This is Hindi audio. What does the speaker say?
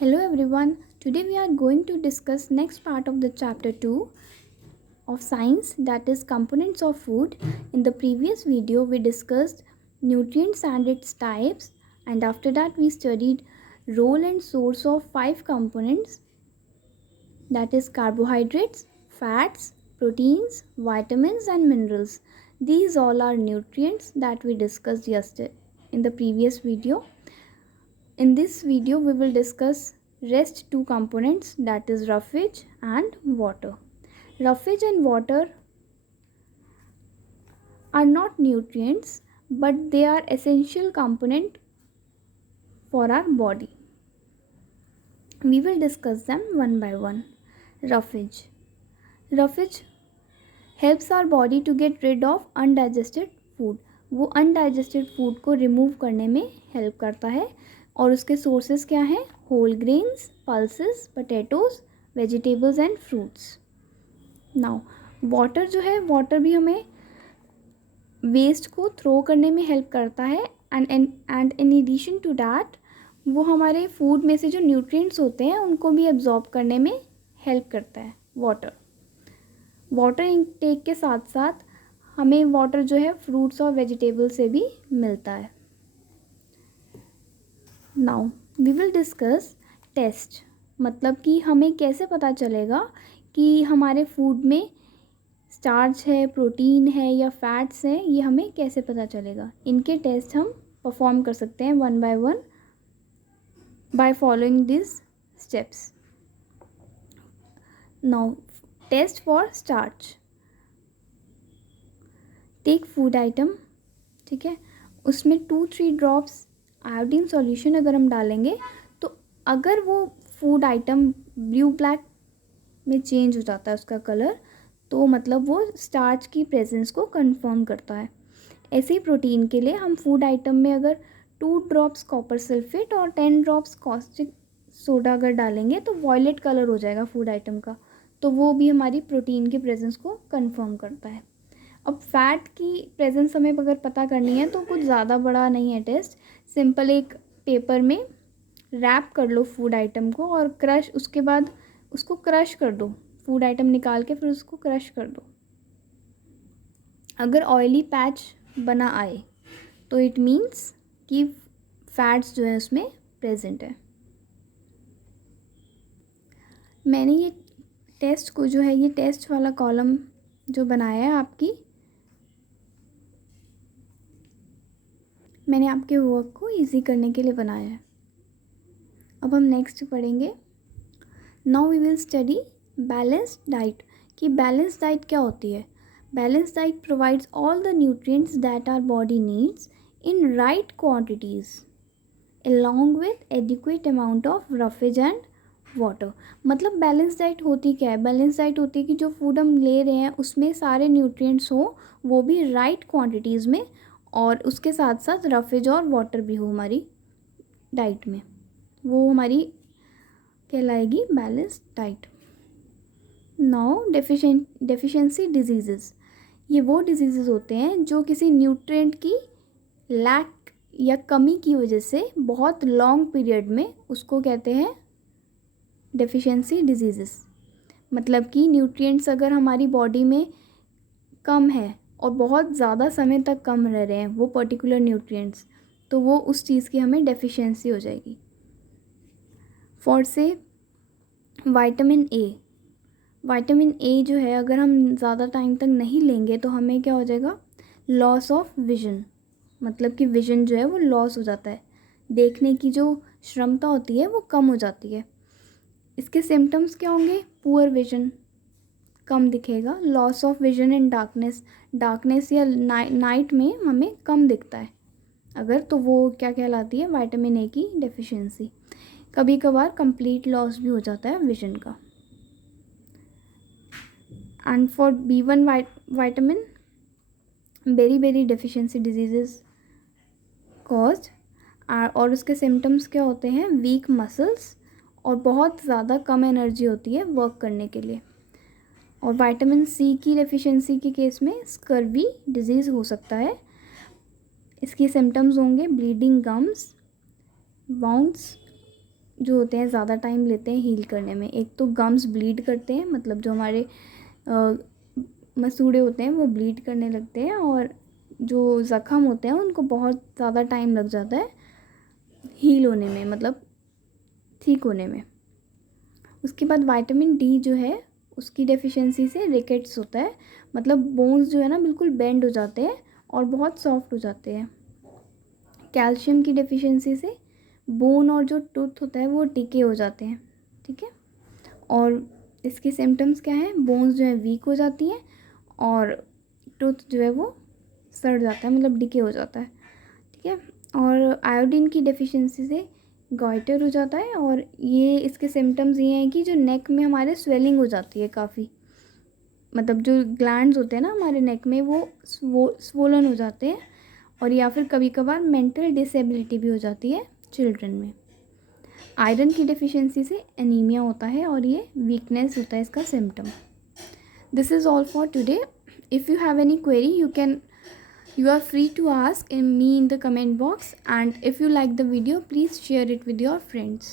Hello everyone. Today we are going to discuss next part of the chapter 2 of science, that is components of food. In the previous video we discussed nutrients and its types, and after that we studied role and source of five components, that is carbohydrates, fats, proteins, vitamins and minerals. These all are nutrients that we discussed yesterday in the previous video. In this video we will discuss rest two components, that is roughage and water. Roughage and water are not nutrients, but they are essential component for our body. We will discuss them one by one. Roughage. Roughage helps our body to get rid of undigested food. वो अनडाइजेस्टेड फूड को रिमूव करने में हेल्प करता है और उसके सोर्सेज क्या हैं? Whole grains, pulses, potatoes, vegetables and fruits. Now water जो है, वाटर भी हमें वेस्ट को थ्रो करने में हेल्प करता है and in addition to that वो हमारे फूड में से जो न्यूट्रिएंट्स होते हैं उनको भी एब्जॉर्ब करने में हेल्प करता है वाटर इनटेक के साथ साथ हमें वाटर जो है फ्रूट्स और वेजिटेबल से भी मिलता है. Now we will discuss test, मतलब कि हमें कैसे पता चलेगा कि हमारे फूड में स्टार्च है, प्रोटीन है या फैट्स हैं, ये हमें कैसे पता चलेगा. इनके टेस्ट हम परफॉर्म कर सकते हैं one by one by following this steps. Now test for starch. Take food item, ठीक है, उसमें 2-3 ड्रॉप्स आयोडीन सॉल्यूशन अगर हम डालेंगे तो अगर वो फूड आइटम ब्लू ब्लैक में चेंज हो जाता है उसका कलर, तो मतलब वो स्टार्च की प्रेजेंस को कंफर्म करता है. ऐसे ही प्रोटीन के लिए हम फूड आइटम में अगर 2 ड्रॉप्स कॉपर सल्फेट और 10 ड्रॉप्स कॉस्टिक सोडा अगर डालेंगे तो वॉयलेट कलर हो जाएगा फूड आइटम का, तो वो भी हमारी प्रोटीन की प्रेजेंस को कंफर्म करता है. अब फैट की प्रेजेंस हमें अगर पता करनी है तो कुछ ज़्यादा बड़ा नहीं है टेस्ट. सिंपल एक पेपर में रैप कर लो फूड आइटम को और उसके बाद उसको क्रश कर दो. फूड आइटम निकाल के फिर उसको क्रश कर दो. अगर ऑयली पैच बना आए तो इट मीन्स कि फैट्स जो है उसमें प्रेजेंट है. मैंने ये टेस्ट को जो है, ये टेस्ट वाला कॉलम जो बनाया है मैंने आपके वर्क को इजी करने के लिए बनाया है. अब हम नेक्स्ट पढ़ेंगे. Now we will study balanced diet. कि बैलेंस डाइट क्या होती है? Balance diet provides all the nutrients that our body needs in right quantities along with adequate amount of roughage and water. मतलब बैलेंस डाइट होती क्या है? बैलेंस डाइट होती है कि जो फूड हम ले रहे हैं उसमें सारे न्यूट्रिएंट्स हो, वो भी राइट क्वांटिटीज़ में, और उसके साथ साथ रफेज और वाटर भी हो हमारी डाइट में. वो हमारी कहलाएगी balance diet. Now deficiency diseases. ये वो डिजीज़ेस होते हैं जो किसी न्यूट्रिएंट की लैक या कमी की वजह से बहुत लॉन्ग पीरियड में, उसको कहते हैं डेफिशिएंसी डिजीज़ेस. मतलब कि न्यूट्रिएंट्स अगर हमारी बॉडी में कम है और बहुत ज़्यादा समय तक कम रह रहे हैं वो पर्टिकुलर न्यूट्रिएंट्स, तो वो उस चीज़ की हमें डेफिशिएंसी हो जाएगी. फॉर से विटामिन ए. विटामिन ए जो है अगर हम ज़्यादा टाइम तक नहीं लेंगे तो हमें क्या हो जाएगा? Loss of vision. मतलब कि विजन जो है वो लॉस हो जाता है, देखने की जो क्षमता होती है वो कम हो जाती है. इसके सिम्टम्स क्या होंगे? पुअर विजन, कम दिखेगा. Loss of vision in darkness या नाइट में हमें कम दिखता है अगर, तो वो क्या कहलाती है? विटामिन ए की डेफिशिएंसी. कभी कभार कंप्लीट लॉस भी हो जाता है विजन का. And for B1 vitamin, beri deficiency diseases caused. और उसके सिम्टम्स क्या होते हैं? वीक मसल्स और बहुत ज़्यादा कम एनर्जी होती है वर्क करने के लिए. और विटामिन सी की डेफिशिएंसी के केस में स्कर्वी डिजीज़ हो सकता है. इसके सिम्टम्स होंगे ब्लीडिंग गम्स, वाउंड्स जो होते हैं ज़्यादा टाइम लेते हैं हील करने में। एक तो गम्स ब्लीड करते हैं, मतलब जो हमारे मसूड़े होते हैं वो ब्लीड करने लगते हैं, और जो ज़ख़म होते हैं उनको बहुत ज़्यादा टाइम लग जाता है हील होने में, मतलब ठीक होने में। उसके बाद विटामिन डी जो है उसकी डेफिशिएंसी से रिकेट्स होता है, मतलब बोन्स जो है ना बिल्कुल बेंड हो जाते हैं और बहुत सॉफ्ट हो जाते हैं। कैल्शियम की डेफिशिएंसी से बोन और जो टूथ होता है वो डिके हो जाते हैं, ठीक है। और इसके सिम्टम्स क्या हैं, बोन्स जो है वीक हो जाती हैं और टूथ जो है वो सड़ जाता है, मतलब डिके हो जाता है, ठीक है। और आयोडीन की डेफिशिएंसी से गॉइटर हो जाता है, और ये इसके सिम्टम्स ये हैं कि जो नेक में हमारे स्वेलिंग हो जाती है काफ़ी, मतलब जो ग्लैंड्स होते हैं ना हमारे नेक में वो स्वोलन हो जाते हैं, और या फिर कभी कभार मेंटल डिसेबिलिटी भी हो जाती है चिल्ड्रन में। आयरन की डेफिशिएंसी से एनीमिया होता है और ये वीकनेस होता है इसका symptom. This is all for today. If you have any query you are free to ask me in the comment box, and if you like the video please share it with your friends.